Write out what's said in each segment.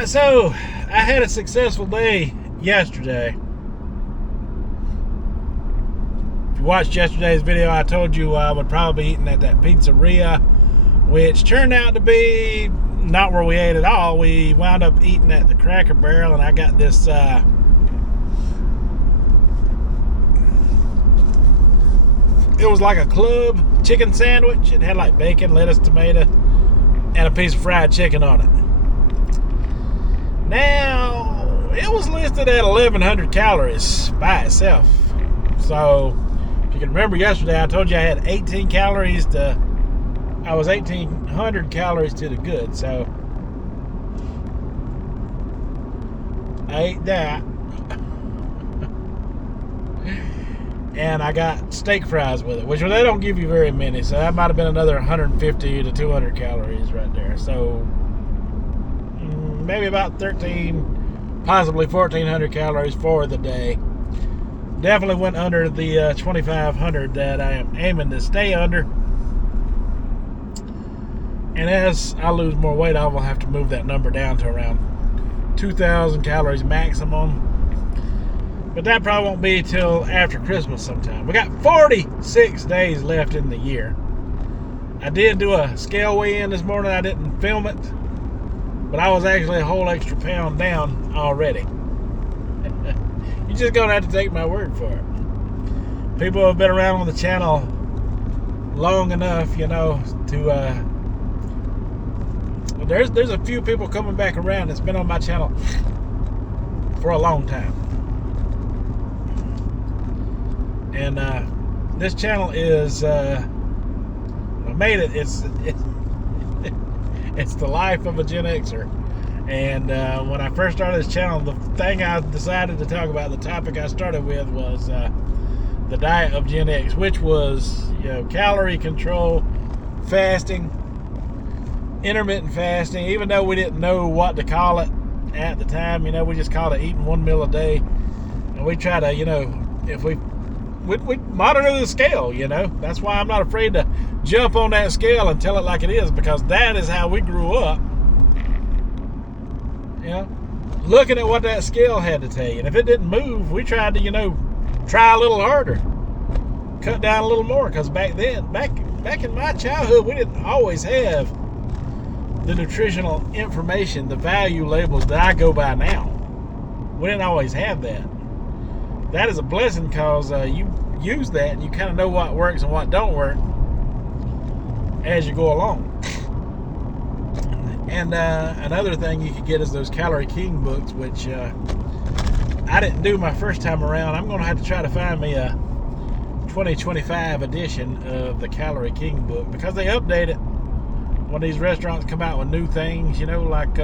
Alright, so I had a successful day yesterday. If you watched yesterday's video, I told you I would probably be eating at that pizzeria, which turned out to be not where we ate at all. We wound up eating at the Cracker Barrel, and I got this it was like a club chicken sandwich. It had like bacon, lettuce, tomato, and a piece of fried chicken on it. Now, it was listed at 1,100 calories by itself. So, if you can remember yesterday, I told you I had 18 calories to, I was 1,800 calories to the good. So, I ate that. And I got steak fries with it, which they don't give you very many. So, that might have been another 150 to 200 calories right there. So, maybe about 13, possibly 1,400 calories for the day. Definitely went under the 2,500 that I am aiming to stay under. And as I lose more weight, I will have to move that number down to around 2,000 calories maximum. But that probably won't be till after Christmas sometime. We got 46 days left in the year. I did do a scale weigh-in this morning. I didn't film it, but I was actually a whole extra pound down already. You're just going to have to take my word for it. People who have been around on the channel long enough, you know, to... there's a few people coming back around that's been on my channel for a long time. And this channel is... I made it. It's the life of a Gen Xer. And when I first started this channel, the thing I decided to talk about, the topic I started with, was the diet of Gen X, which was, you know, calorie control, fasting, intermittent fasting. Even though we didn't know what to call it at the time, you know, we just called it eating one meal a day. And we try to, you know, if we monitor the scale, you know. That's why I'm not afraid to jump on that scale and tell it like it is, because that is how we grew up. You know, looking at what that scale had to tell you. And if it didn't move, we tried to, you know, try a little harder, cut down a little more, because back then, back in my childhood, we didn't always have the nutritional information, the value labels that I go by now. We didn't always have that. That is a blessing, because you use that and you kind of know what works and what don't work as you go along. And another thing you could get is those Calorie King books, which I didn't do my first time around. I'm going to have to try to find me a 2025 edition of the Calorie King book, because they update it when these restaurants come out with new things, you know, like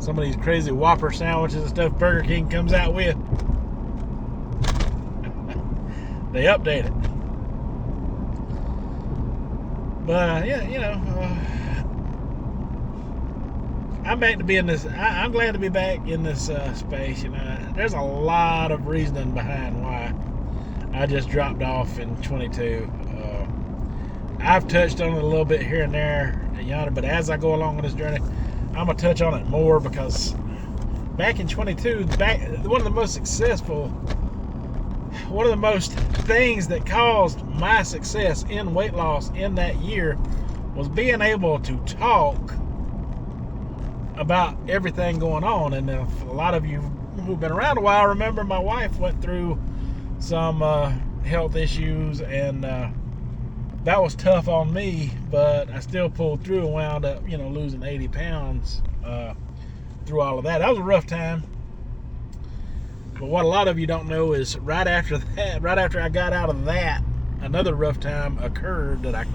some of these crazy Whopper sandwiches and stuff Burger King comes out with. They update it. But yeah, you know, I'm back to be in this. I'm glad to be back in this space. You know, there's a lot of reasoning behind why I just dropped off in 22. I've touched on it a little bit here and there, yonder, but as I go along on this journey, I'm gonna touch on it more, because back in 22, one of the most things that caused my success in weight loss in that year was being able to talk about everything going on. And if a lot of you who've been around a while remember, my wife went through some health issues, and that was tough on me, but I still pulled through and wound up, you know, losing 80 pounds through all of that. That was a rough time. But what a lot of you don't know is right after I got out of that, another rough time occurred that I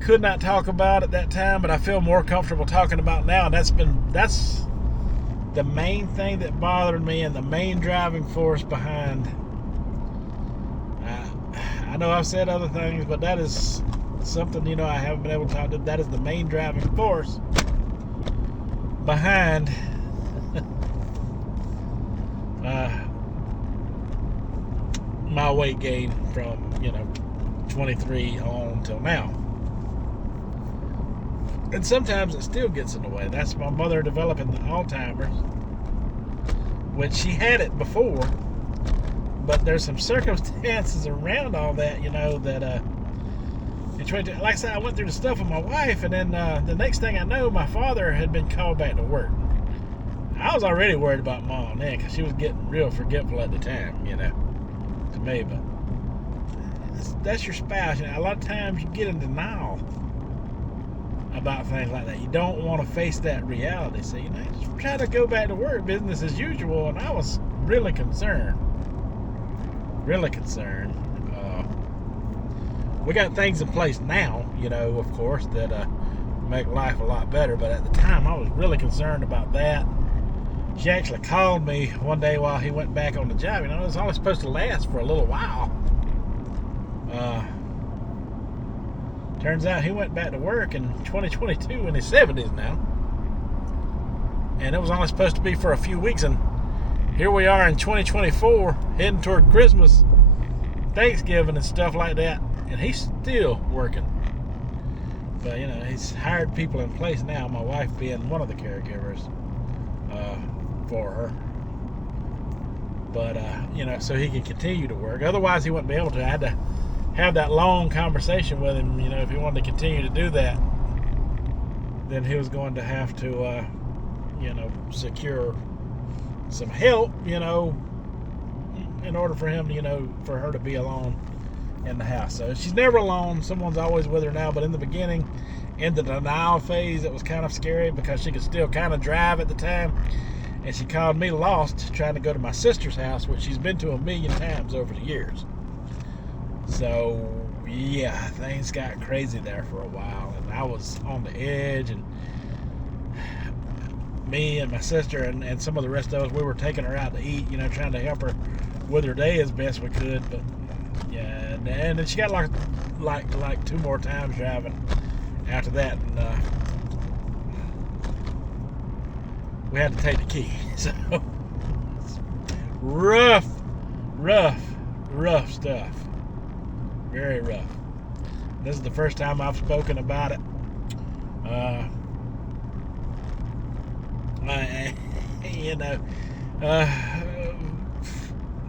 could not talk about at that time, but I feel more comfortable talking about now. And that's the main thing that bothered me, and the main driving force behind. I know I've said other things, but that is something, you know, I haven't been able to talk to. That is the main driving force behind my weight gain from, you know, 23 on till now. And sometimes it still gets in the way. That's my mother developing the Alzheimer's, which she had it before, but there's some circumstances around all that, that like I said, I went through the stuff with my wife, and then the next thing I know, my father had been called back to work. I was already worried about Mom then, because she was getting real forgetful at the time, to me. But that's your spouse. A lot of times you get in denial about things like that. You don't want to face that reality. So, just try to go back to work, business as usual. And I was really concerned. Really concerned. We got things in place now, of course, that make life a lot better. But at the time, I was really concerned about that. She actually called me one day while he went back on the job. It was only supposed to last for a little while. Turns out he went back to work in 2022 in his 70s now. And it was only supposed to be for a few weeks. And here we are in 2024, heading toward Christmas, Thanksgiving and stuff like that. And he's still working. But, he's hired people in place now, my wife being one of the caregivers for her. But, so he can continue to work. Otherwise, he wouldn't be able to. I had to have that long conversation with him, if he wanted to continue to do that, then he was going to have to, secure some help, in order for him, for her to be alone in the house. So she's never alone. Someone's always with her now, but in the beginning, in the denial phase, it was kind of scary because she could still kind of drive at the time. And she called me lost trying to go to my sister's house, which she's been to 1,000,000 times over the years. So, yeah, things got crazy there for a while. And I was on the edge. And me and my sister and some of the rest of us, we were taking her out to eat, trying to help her with her day as best we could. But, yeah, and then she got like 2 more times driving after that. And we had to take the key. So, rough stuff. Very rough. This is the first time I've spoken about it.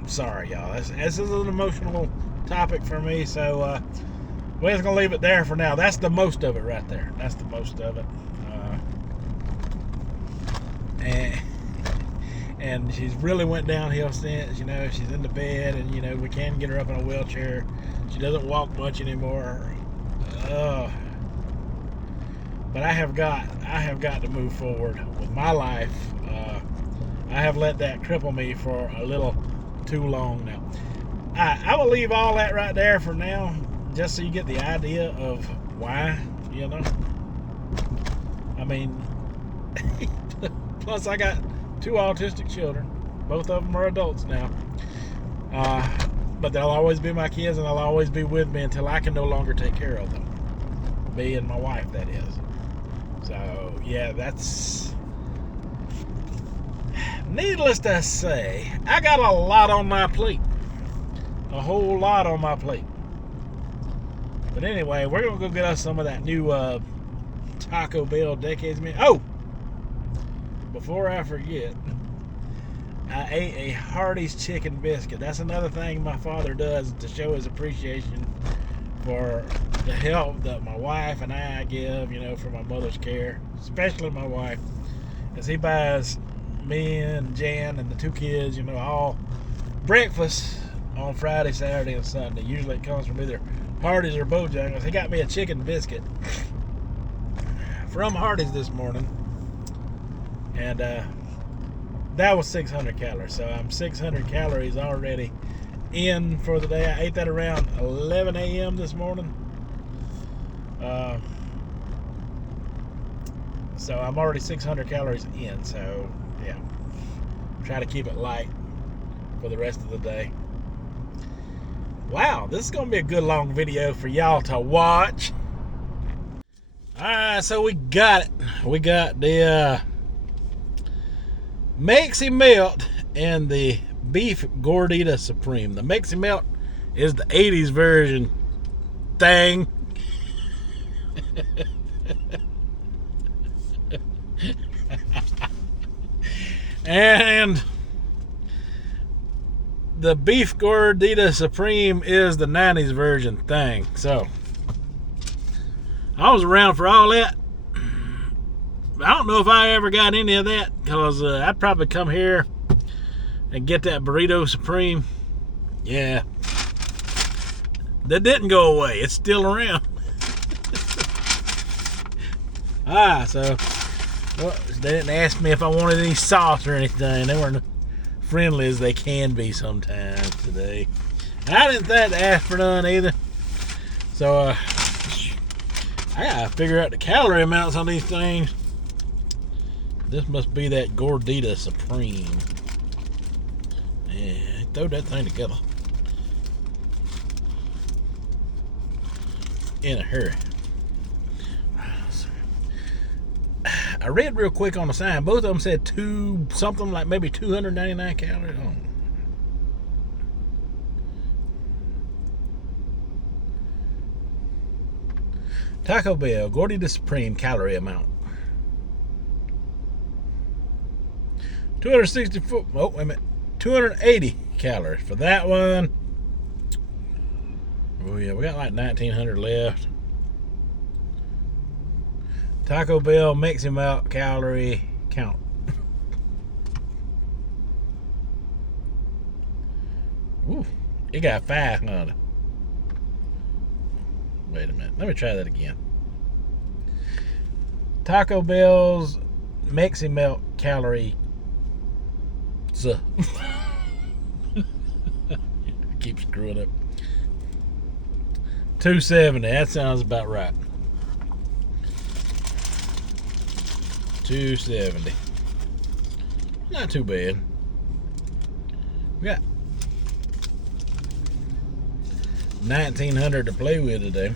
Sorry, y'all. This is an emotional topic for me, so we're just gonna leave it there for now. That's the most of it right there. That's the most of it. And she's really went downhill since. She's in the bed, and we can get her up in a wheelchair. She doesn't walk much anymore. But I have got to move forward with my life. I have let that cripple me for a little too long now. I will leave all that right there for now, just so you get the idea of why, I mean, plus I got 2 autistic children. Both of them are adults now. But they'll always be my kids, and they'll always be with me until I can no longer take care of them. Me and my wife, that is. So, yeah, that's... Needless to say, I got a lot on my plate. A whole lot on my plate. But anyway, we're going to go get us some of that new Taco Bell Decades menu. Oh! Before I forget, I ate a Hardee's chicken biscuit. That's another thing my father does to show his appreciation for the help that my wife and I give, for my mother's care, especially my wife, as he buys me and Jan and the 2 kids, all breakfast on Friday, Saturday, and Sunday. Usually it comes from either Hardee's or Bojangles. He got me a chicken biscuit from Hardee's this morning, and that was 600 calories. So I'm 600 calories already in for the day. I ate that around 11 a.m. this morning. So I'm already 600 calories in. So, yeah. Try to keep it light for the rest of the day. Wow, this is going to be a good long video for y'all to watch. Alright, so we got it. We got the Mexi Melt and the Beef Gordita Supreme. The Mexi Melt is the 80s version thing. And the beef gordita supreme is the 90s version thing. So I was around for all that. I don't know if I ever got any of that, because I'd probably come here and get that burrito supreme. Yeah, that didn't go away. It's still around. So well, they didn't ask me if I wanted any sauce or anything. They weren't friendly as they can be sometimes today. I didn't think to ask for none either. So I gotta figure out the calorie amounts on these things. This must be that gordita supreme. Yeah, throw that thing together in a hurry. I read real quick on the sign. Both of them said something like maybe 299 calories. Oh. Taco Bell Gordita Supreme calorie amount. 264. Oh, wait a minute. 280 calories for that one. Oh yeah, we got like 1,900 left. Taco Bell maximum out calorie count. Ooh, it got 500. Wait a minute. Let me try that again. Taco Bell's Mexi Melt calorie. Keep screwing up. 270. That sounds about right. 270. Not too bad. We got 1,900 to play with today.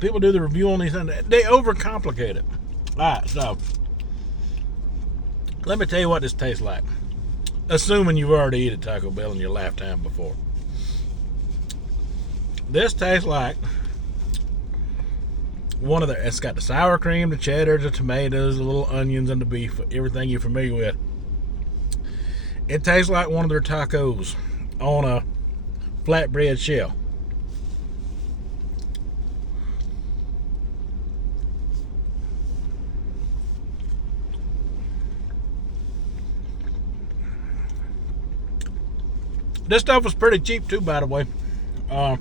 People do the review on these things. They overcomplicate it. Alright, so let me tell you what this tastes like. Assuming you've already eaten Taco Bell in your lifetime before. This tastes like one of it's got the sour cream, the cheddar, the tomatoes, the little onions, and the beef, everything you're familiar with. It tastes like one of their tacos on a flatbread shell. This stuff was pretty cheap too, by the way. God,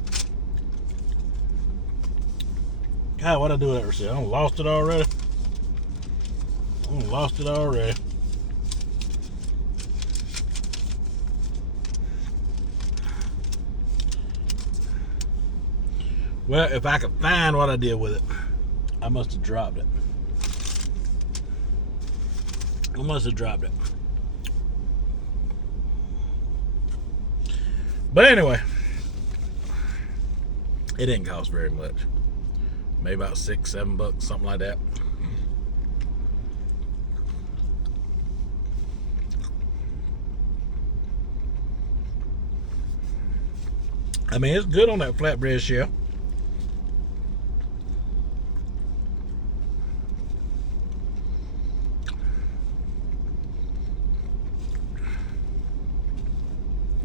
what'd I do with that receipt? I lost it already. Well, if I could find what I did with it, I must have dropped it. But anyway, it didn't cost very much. Maybe about $6-7, something like that. I mean, it's good on that flatbread shell.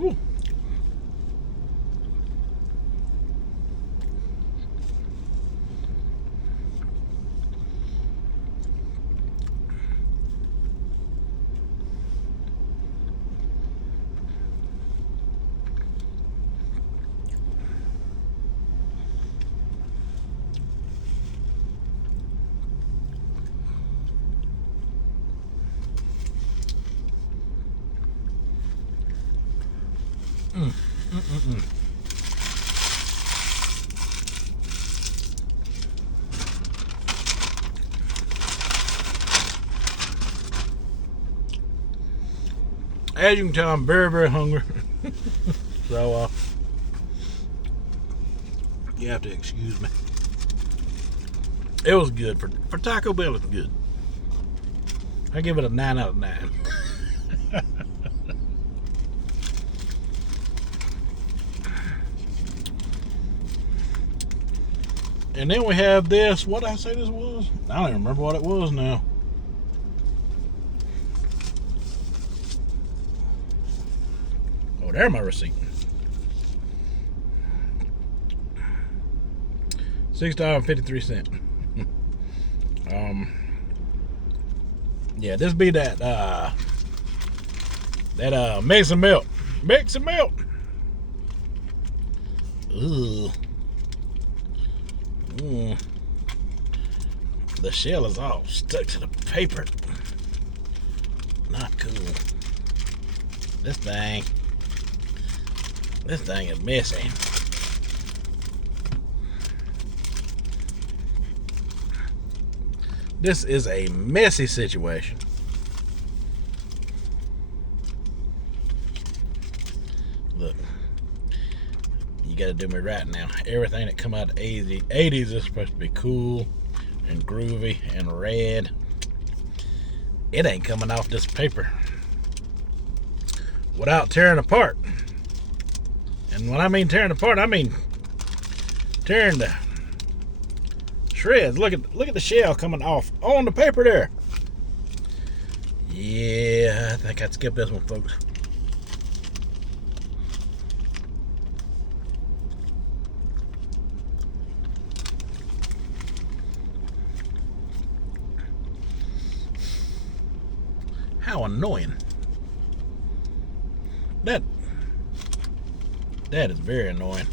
Ooh. As you can tell, I'm very, very hungry. So, you have to excuse me. It was good. For Taco Bell, it's good. I give it a 9 out of 9. And then we have this. What did I say this was? I don't even remember what it was now. Oh, there's my receipt. $6.53. Yeah, this be that mix and milk. Mix and milk. Ooh. Mm. The shell is all stuck to the paper. Not cool. This thing is messy. This is a messy situation. Look, you gotta do me right now. Everything that come out of the 80s is supposed to be cool and groovy and red. It ain't coming off this paper without tearing apart. And when I mean tearing apart, I mean tearing the shreds. Look at the shell coming off on the paper there. Yeah, I think I'd skip this one, folks. How annoying. That is very annoying.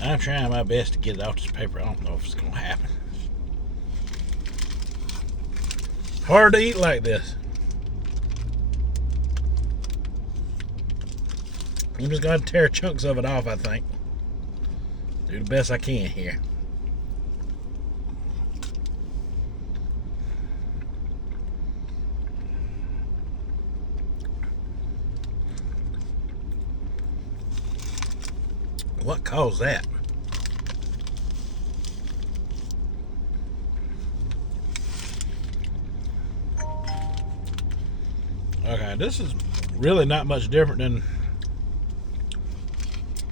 I'm trying my best to get it off this paper. I don't know if it's gonna happen. Hard to eat like this. I'm just gonna tear chunks of it off, I think. Do the best I can here. What caused that? Okay, this is really not much different than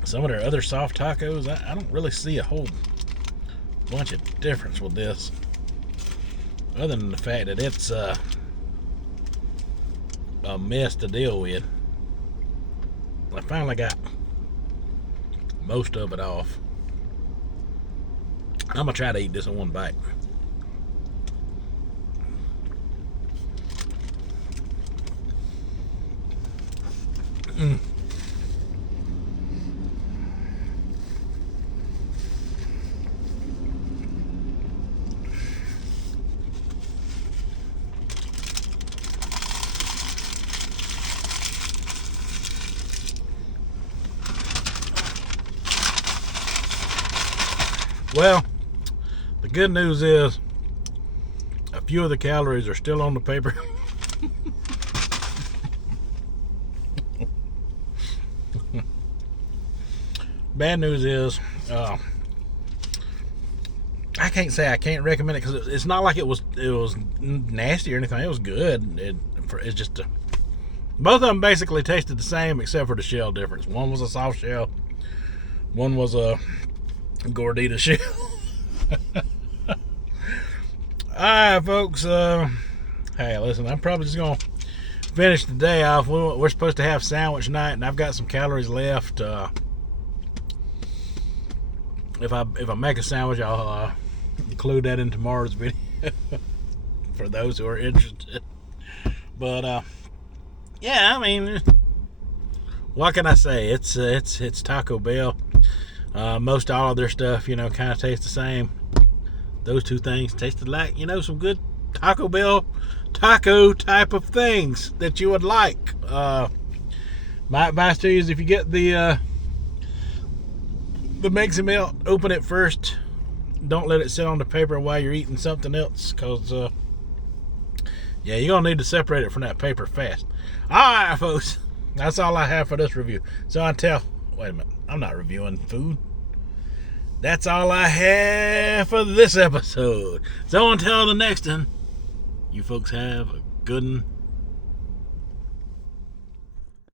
some of their other soft tacos. I don't really see a whole bunch of difference with this, other than the fact that it's a mess to deal with. I finally got most of it off. I'm gonna try to eat this in one bite. Well, the good news is a few of the calories are still on the paper. Bad news is I can't say I can't recommend it, because it's not like it was nasty or anything. It was good. It's just both of them basically tasted the same except for the shell difference. One was a soft shell, one was a gordita shell. Alright, folks, hey, listen, I'm probably just gonna finish the day off. We're supposed to have sandwich night, and I've got some calories left. If I make a sandwich, I'll include that in tomorrow's video for those who are interested. But yeah, I mean, what can I say? It's Taco Bell. Most all of their stuff, kind of tastes the same. Those two things tasted like, some good Taco Bell taco type of things that you would like. My advice to you is, if you get the mix and melt, open it first. Don't let it sit on the paper while you're eating something else, because yeah, you're gonna need to separate it from that paper fast. Alright, folks, that's all I have for this review. So wait a minute, I'm not reviewing food. That's all I have for this episode. So until the next one, you folks have a good one.